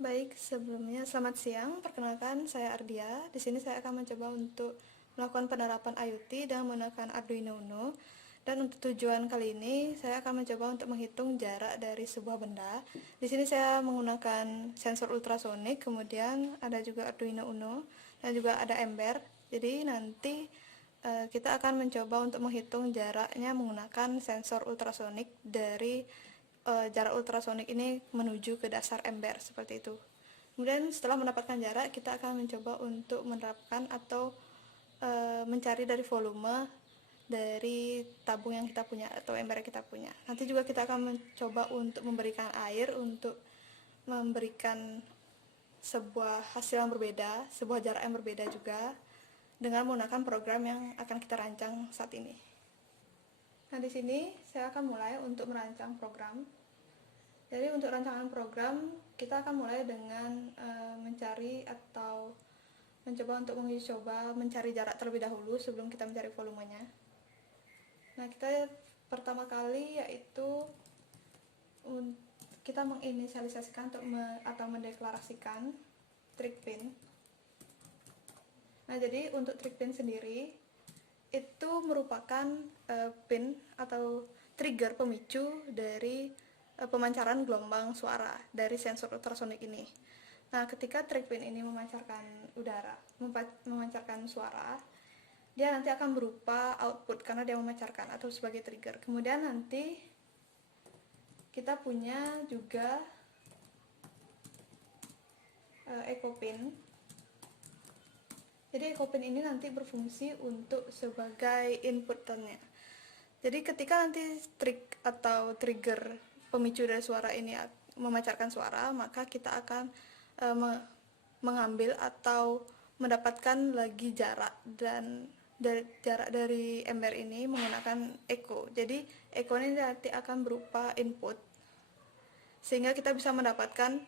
Baik, sebelumnya selamat siang. Perkenalkan, saya Ardia. Di sini saya akan mencoba untuk melakukan penerapan IoT dan menggunakan Arduino Uno. Dan untuk tujuan kali ini, saya akan mencoba untuk menghitung jarak dari sebuah benda. Di sini saya menggunakan sensor ultrasonik, kemudian ada juga Arduino Uno, dan juga ada ember. Jadi nanti kita akan mencoba untuk menghitung jaraknya menggunakan sensor ultrasonik dari jarak ultrasonik ini menuju ke dasar ember seperti itu. Kemudian setelah mendapatkan jarak, kita akan mencoba untuk menerapkan atau mencari dari volume dari tabung yang kita punya atau ember yang kita punya. Nanti juga kita akan mencoba untuk memberikan air untuk memberikan sebuah hasil yang berbeda, sebuah jarak yang berbeda juga dengan menggunakan program yang akan kita rancang saat ini. Nah, di sini saya akan mulai untuk merancang program. Jadi untuk rancangan program, kita akan mulai dengan mencari atau mencoba untuk menguji coba mencari jarak terlebih dahulu sebelum kita mencari volumenya. Nah, kita pertama kali yaitu kita menginisialisasikan atau mendeklarasikan trig pin. Nah, jadi untuk trig pin sendiri itu merupakan pin atau trigger pemicu dari pemancaran gelombang suara dari sensor ultrasonik ini. Nah, ketika trig pin ini memancarkan udara, memancarkan suara, dia nanti akan berupa output karena dia memancarkan atau sebagai trigger. Kemudian nanti kita punya juga echo pin. Jadi echo pin ini nanti berfungsi untuk sebagai input tone-nya. Jadi ketika nanti trig atau trigger pemicu dari suara ini memancarkan suara, maka kita akan mengambil atau mendapatkan lagi jarak dan jarak dari ember ini menggunakan echo. Jadi echo ini nanti akan berupa input sehingga kita bisa mendapatkan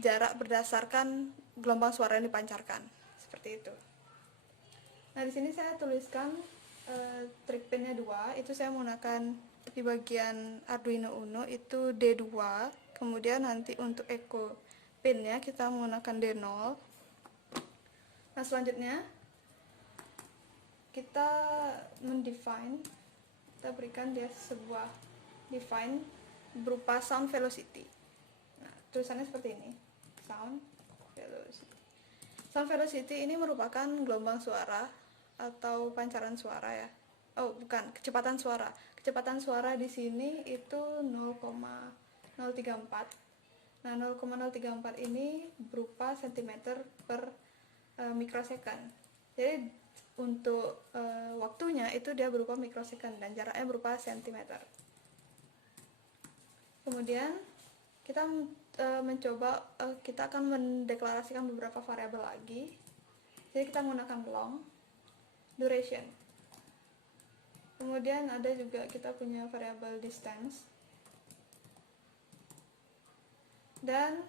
jarak berdasarkan gelombang suara yang dipancarkan. Seperti itu. Nah, di sini saya tuliskan trig pinnya 2, itu saya menggunakan di bagian Arduino Uno itu D2, kemudian nanti untuk echo pinnya kita menggunakan D0. Nah, selanjutnya kita mendefine, kita berikan dia sebuah define berupa sound velocity. Nah, tulisannya seperti ini, sound velocity. Sound velocity ini merupakan gelombang suara atau pancaran suara ya. Oh, bukan, kecepatan suara. Kecepatan suara di sini itu 0,034. Nah, 0,034 ini berupa cm per mikrosecond. Jadi untuk waktunya itu dia berupa mikrosecond dan jaraknya berupa cm. Kemudian kita kita akan mendeklarasikan beberapa variabel lagi. Jadi kita menggunakan long, duration. Kemudian ada juga kita punya variabel distance. Dan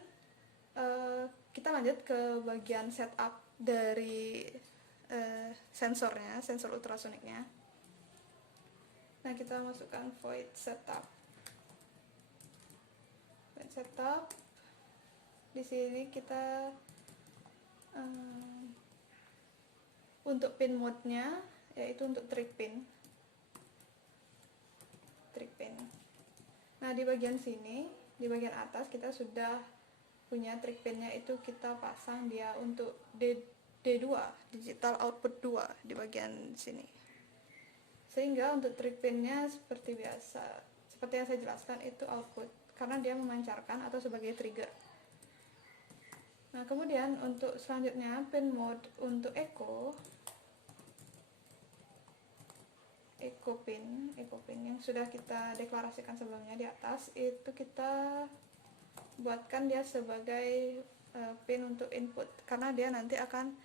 kita lanjut ke bagian setup dari sensornya, sensor ultrasoniknya. Nah, kita masukkan void setup. Void setup. Di sini kita untuk pin mode-nya yaitu untuk trig pin. Nah, di bagian sini, di bagian atas kita sudah punya trig pinnya, itu kita pasang dia untuk D2, digital output 2 di bagian sini. Sehingga untuk trig pinnya seperti biasa, seperti yang saya jelaskan itu output karena dia memancarkan atau sebagai trigger. Nah, kemudian untuk selanjutnya pin mode untuk echo pin yang sudah kita deklarasikan sebelumnya di atas, itu kita buatkan dia sebagai pin untuk input karena dia nanti akan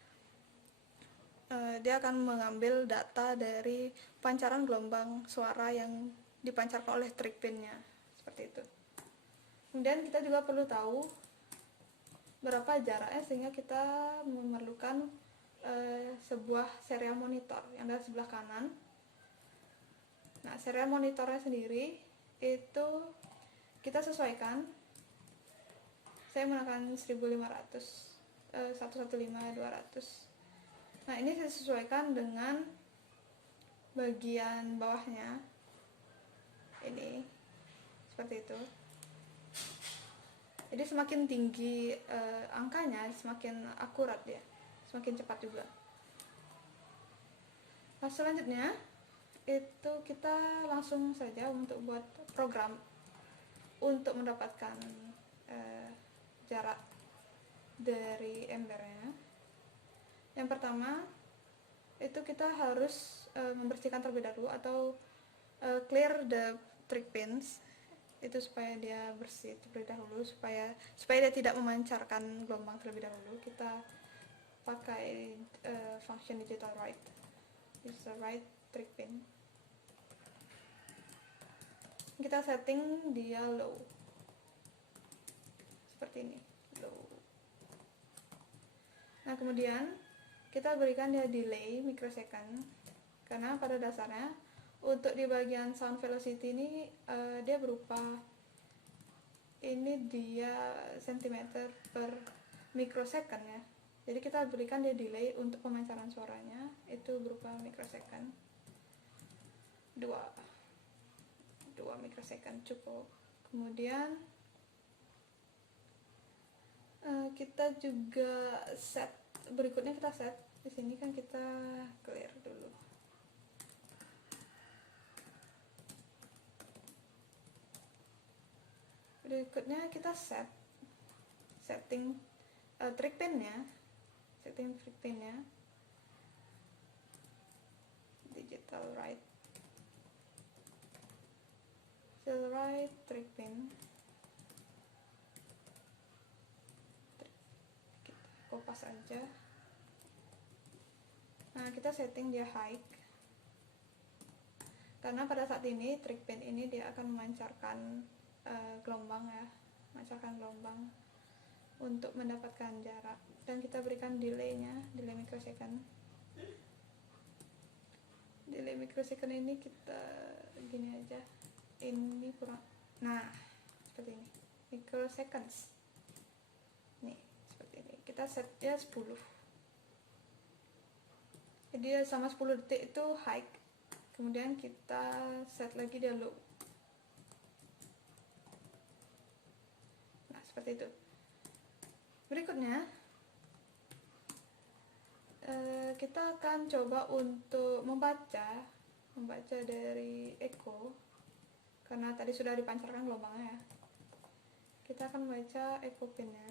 mengambil data dari pancaran gelombang suara yang dipancarkan oleh trig pinnya, seperti itu. Kemudian kita juga perlu tahu berapa jaraknya sehingga kita memerlukan sebuah serial monitor yang ada sebelah kanan. Nah, serial monitornya sendiri itu kita sesuaikan saya menggunakan 1500, 115 200. Nah, ini saya sesuaikan dengan bagian bawahnya, ini seperti itu. Jadi semakin tinggi angkanya, semakin akurat ya, semakin cepat juga. Nah, selanjutnya itu kita langsung saja untuk buat program untuk mendapatkan jarak dari embernya. Yang pertama itu kita harus membersihkan terlebih dahulu atau clear the trick pins, itu supaya dia bersih terlebih dahulu, supaya dia tidak memancarkan gelombang terlebih dahulu. Kita pakai function digital write, use the write trick pin. Kita setting dia low seperti ini, low. Nah, kemudian kita berikan dia delay microsecond, karena pada dasarnya untuk di bagian sound velocity ini dia berupa, ini dia centimeter per microsecond ya. Jadi kita berikan dia delay untuk pemancaran suaranya, itu berupa microsecond. 2 microsecond cukup. Kemudian kita juga set, berikutnya kita set di sini kan kita clear dulu. Berikutnya kita setting trick pinnya, digital write trick pin. Kita kopas aja. Nah, kita setting dia high, karena pada saat ini trick pin ini dia akan memancarkan gelombang ya, memancarkan gelombang untuk mendapatkan jarak. Dan kita berikan delaynya, delay microsecond. Delay microsecond ini kita gini aja, ini kurang, nah seperti ini, microseconds nih, seperti ini. Kita set dia 10, jadi sama 10 detik itu high, kemudian kita set lagi dia low. Nah, seperti itu. Berikutnya kita akan coba untuk membaca dari echo, karena tadi sudah dipancarkan gelombangnya ya. Kita akan membaca echo pinnya.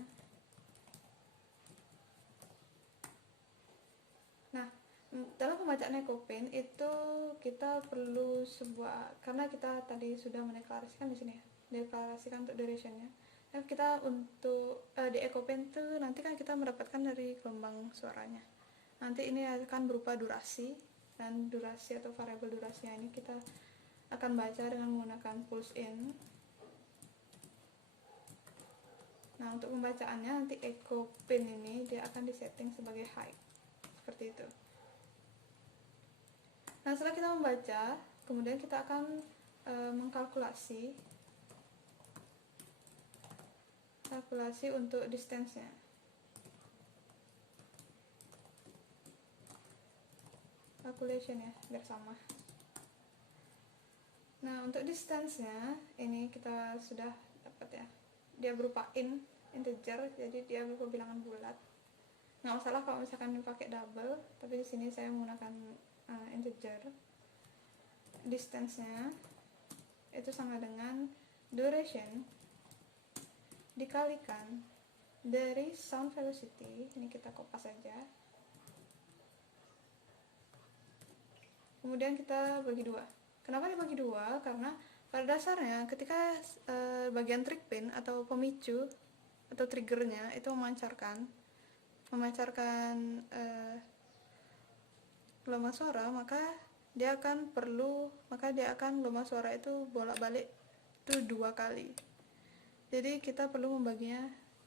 Nah, dalam pembacaan echo pin itu kita perlu sebuah, karena kita tadi sudah mendeklarasikan di sini ya, deklarasikan untuk durationnya. Dan kita untuk di echo pin itu nanti kan kita mendapatkan dari gelombang suaranya. Nanti ini akan berupa durasi, dan durasi atau variabel durasinya ini kita akan baca dengan menggunakan pulse in. Nah, untuk pembacaannya nanti echo pin ini dia akan disetting sebagai high, seperti itu. Nah, setelah kita membaca, kemudian kita akan mengkalkulasi untuk distance-nya. Calculation ya, biar sama. Nah, untuk distance-nya ini kita sudah dapat ya. Dia berupa integer, jadi dia berupa bilangan bulat. Nggak masalah kalau misalkan dipakai double, tapi di sini saya menggunakan integer. Distance-nya itu sama dengan duration dikalikan dari sound velocity. Ini kita kopas saja. Kemudian kita bagi 2. Kenapa dibagi 2? Karena pada dasarnya ketika bagian trick pin atau pemicu atau triggernya itu memancarkan gelombang suara, maka dia akan gelombang suara itu bolak-balik itu 2 kali. Jadi kita perlu membagi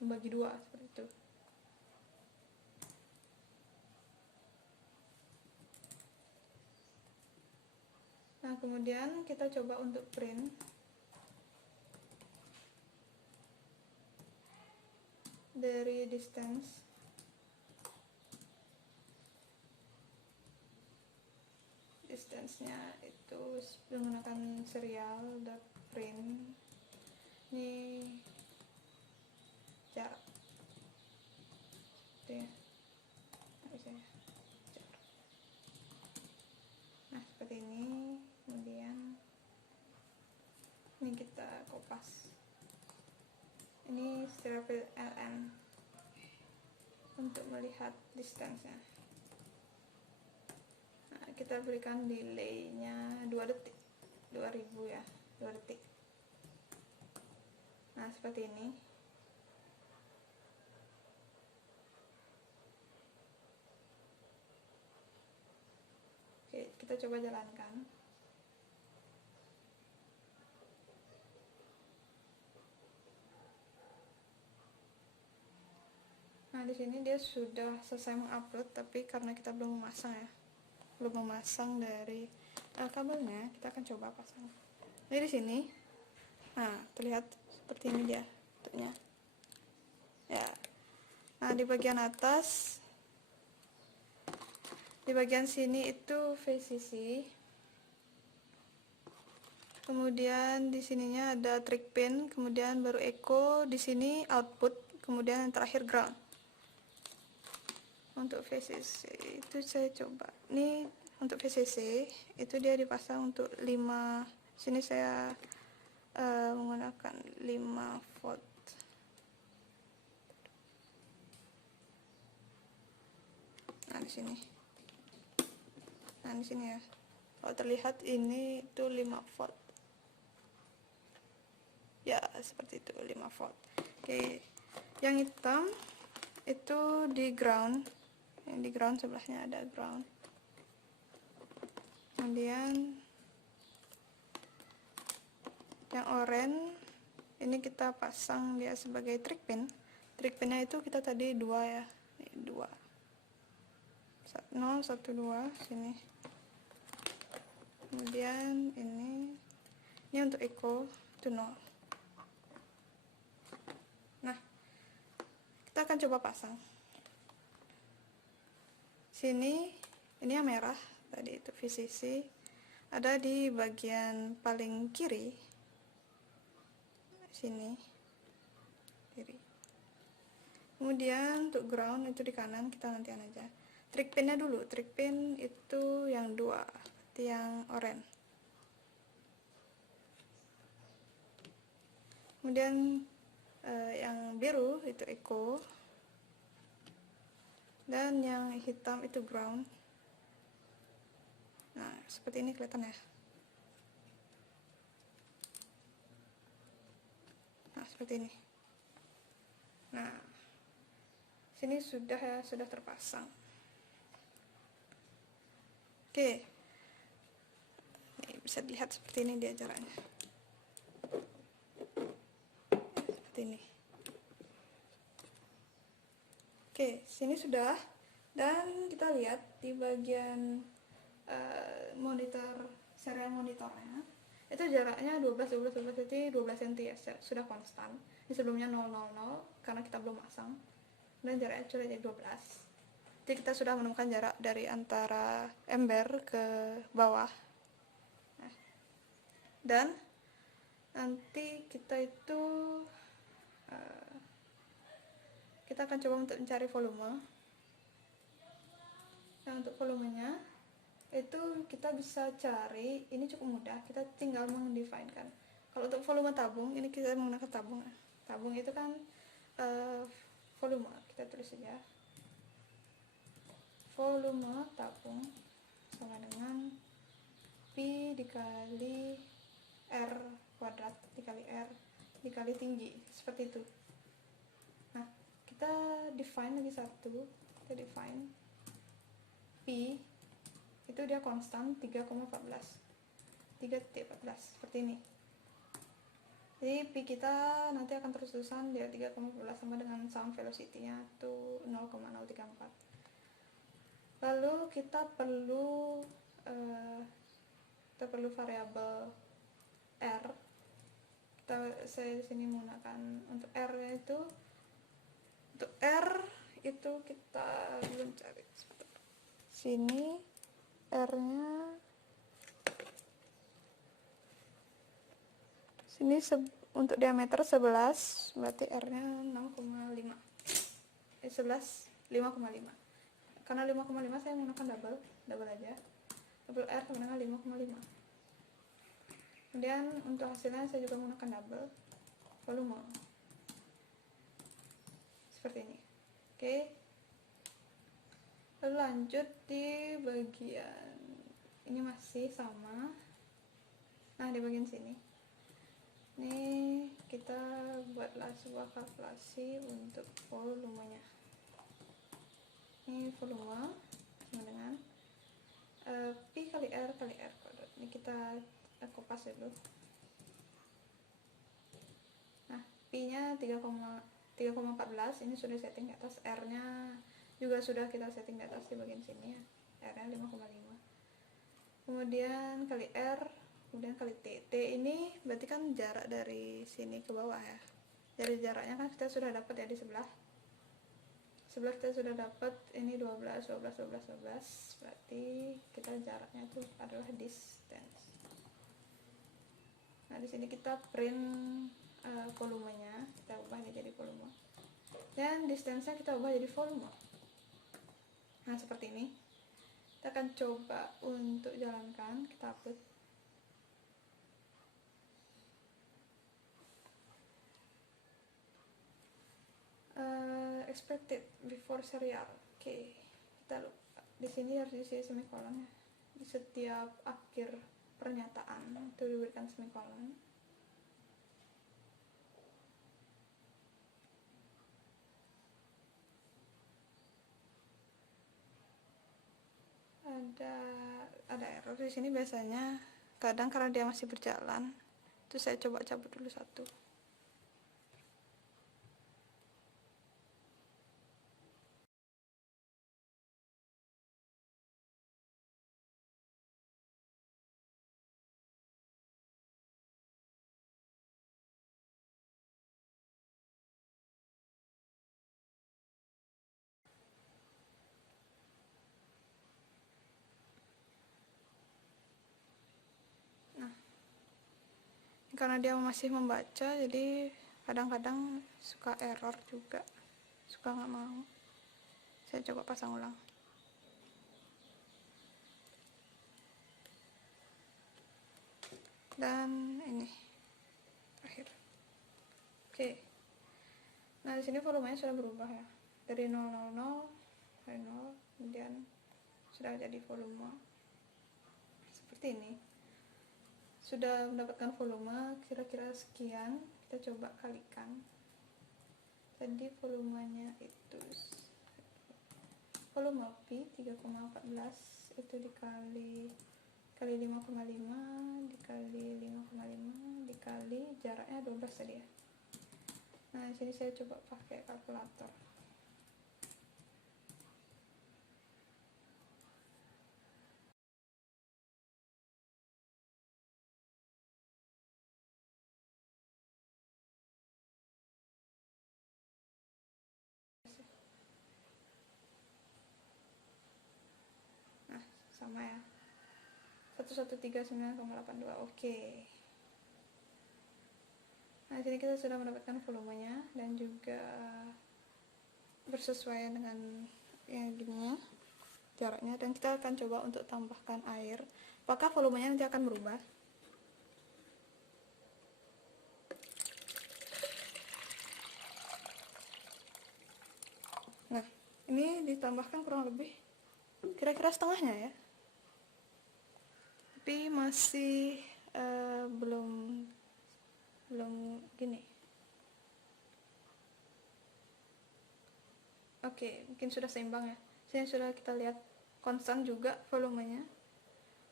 2 seperti itu. Nah, kemudian kita coba untuk print. dari distance nya itu menggunakan serial dot print. Ini jarak ya. Nah seperti ini. Kemudian ini kita kopas, ini stereo ln untuk melihat distance-nya. Nah, kita berikan delay-nya 2 detik, 2000 ya, 2 detik. Nah seperti ini. Oke, kita coba jalankan. Nah di sini dia sudah selesai mengupload, tapi karena kita belum memasang ya, belum memasang dari kabelnya, kita akan coba pasang. Ini di sini, nah terlihat seperti ini dia bentuknya. Ya, nah di bagian atas, di bagian sini itu VCC. Kemudian di sininya ada trick pin, kemudian baru echo, di sini output, kemudian yang terakhir ground. Untuk VCC itu saya coba. Nih untuk VCC itu dia dipasang untuk 5. Sini saya menggunakan 5 volt. Nah di sini. Nah di sini ya. Kalau terlihat ini itu 5 volt. Ya, seperti itu 5 volt. Oke. Yang hitam itu di ground. Yang di ground sebelahnya ada ground. Kemudian yang oranye ini kita pasang dia sebagai trick pin. Trick pinnya itu kita tadi 2 ya. 2. 0 1 2 sini. Kemudian ini untuk echo itu 0. Nah, kita akan coba pasang. Sini ini yang merah tadi itu VCC, ada di bagian paling kiri sini kiri. Kemudian untuk ground itu di kanan, kita nantian aja. Trick pinnya dulu, trick pin itu yang 2, seperti yang oranye. Kemudian yang biru itu echo, dan yang hitam itu ground. Nah seperti ini kelihatan ya. Nah seperti ini. Nah sini sudah ya, sudah terpasang. Oke, ini bisa dilihat seperti ini dia jaraknya. Seperti ini. Oke, sini sudah. Dan kita lihat di bagian monitor, serial monitornya itu jaraknya 12 cm ya, sudah konstan. Ini sebelumnya 000 karena kita belum pasang, dan jaraknya sudah jadi 12. Jadi kita sudah menemukan jarak dari antara ember ke bawah. Nah, dan nanti kita itu kita akan coba untuk mencari volume. Nah untuk volumenya itu kita bisa cari, ini cukup mudah, kita tinggal mendefinekan. Kalau untuk volume tabung, ini kita menggunakan tabung. Tabung itu kan volume, kita tulis saja volume tabung sama dengan P dikali R kuadrat dikali R dikali tinggi, seperti itu. Nah kita define lagi satu, kita define P itu dia konstan 3,14 seperti ini. Jadi P kita nanti akan terus-terusan dia 3,14 sama dengan sound velocity-nya itu 0,034. Lalu kita perlu variabel R. Saya di sini menggunakan untuk R itu Untuk R itu kita belum cari. Sini R-nya sini untuk diameter 11, berarti R-nya 6,5. 11 5,5. Karena 5,5 saya menggunakan double aja. Double R sama dengan 5,5. Kemudian untuk hasilnya saya juga menggunakan double volume. Seperti ini. Oke. Lalu lanjut di bagian ini masih sama. Nah, di bagian sini. Ini kita buatlah sebuah kalkulasi untuk volumenya. Ini volume sama dengan Pi kali R kali R kuadrat. Ini kita kopas dulu. Nah, Pi-nya 3,14, ini sudah setting di atas. R-nya juga sudah kita setting di atas di bagian sini ya. R-nya 5,5. Kemudian kali R, kemudian kali T. T ini berarti kan jarak dari sini ke bawah ya. Dari jaraknya kan kita sudah dapat ya di sebelah kita sudah dapat ini 12, berarti kita jaraknya itu adalah distance. Nah, di sini kita print volumenya, kita ubah jadi volume, dan distance-nya kita ubah jadi volume. Nah, seperti ini. Kita akan coba untuk jalankan, kita upload. Expected before serial. Oke, kita lupa. Di sini harus diisi semikolon ya. Di setiap akhir pernyataan itu diberikan semikolon. Ada error di sini biasanya. Kadang karena dia masih berjalan, itu saya coba cabut dulu satu. Karena dia masih membaca, jadi kadang-kadang suka error juga, suka nggak mau. Saya coba pasang ulang. Dan ini terakhir. Oke. Nah, di sini volumenya sudah berubah ya, dari 000 dari 0, kemudian sudah jadi volume seperti ini. Sudah mendapatkan volume kira-kira sekian. Kita coba kalikan. Tadi volumenya itu volume Pi 3,14 itu dikali 5,5 dikali 5,5 dikali jaraknya 12 tadi ya. Nah, di sini saya coba pakai kalkulator. Sama ya, 1139,82. Oke. Nah, sini kita sudah mendapatkan volumenya dan juga bersesuaian dengan yang gininya jaraknya, dan kita akan coba untuk tambahkan air. Apakah volumenya nanti akan berubah? Nah, ini ditambahkan kurang lebih kira-kira setengahnya ya, tapi masih belum gini. Oke, mungkin sudah seimbang ya. Sini sudah kita lihat konstan juga volumenya.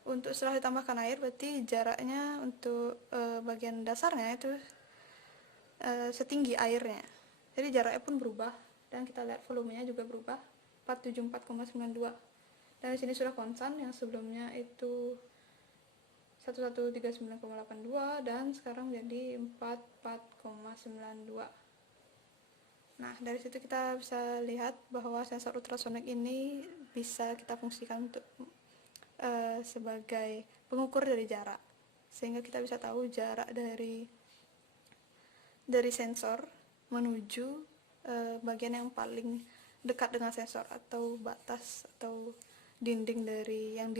Untuk setelah ditambahkan air, berarti jaraknya untuk bagian dasarnya itu setinggi airnya. Jadi jaraknya pun berubah, dan kita lihat volumenya juga berubah, 474,92. Dan di sini sudah konstan, yang sebelumnya itu 1139,82 dan sekarang jadi 44,92. Nah, dari situ kita bisa lihat bahwa sensor ultrasonik ini bisa kita fungsikan untuk sebagai pengukur dari jarak, sehingga kita bisa tahu jarak dari sensor menuju bagian yang paling dekat dengan sensor atau batas atau dinding dari yang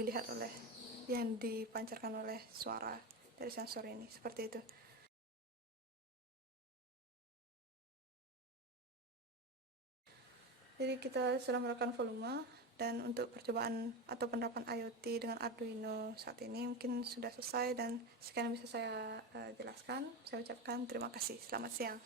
dipancarkan oleh suara dari sensor ini, seperti itu. Jadi kita sudah melakukan volume, dan untuk percobaan atau penerapan IoT dengan Arduino saat ini mungkin sudah selesai, dan sekian yang bisa saya jelaskan. Saya ucapkan terima kasih. Selamat siang.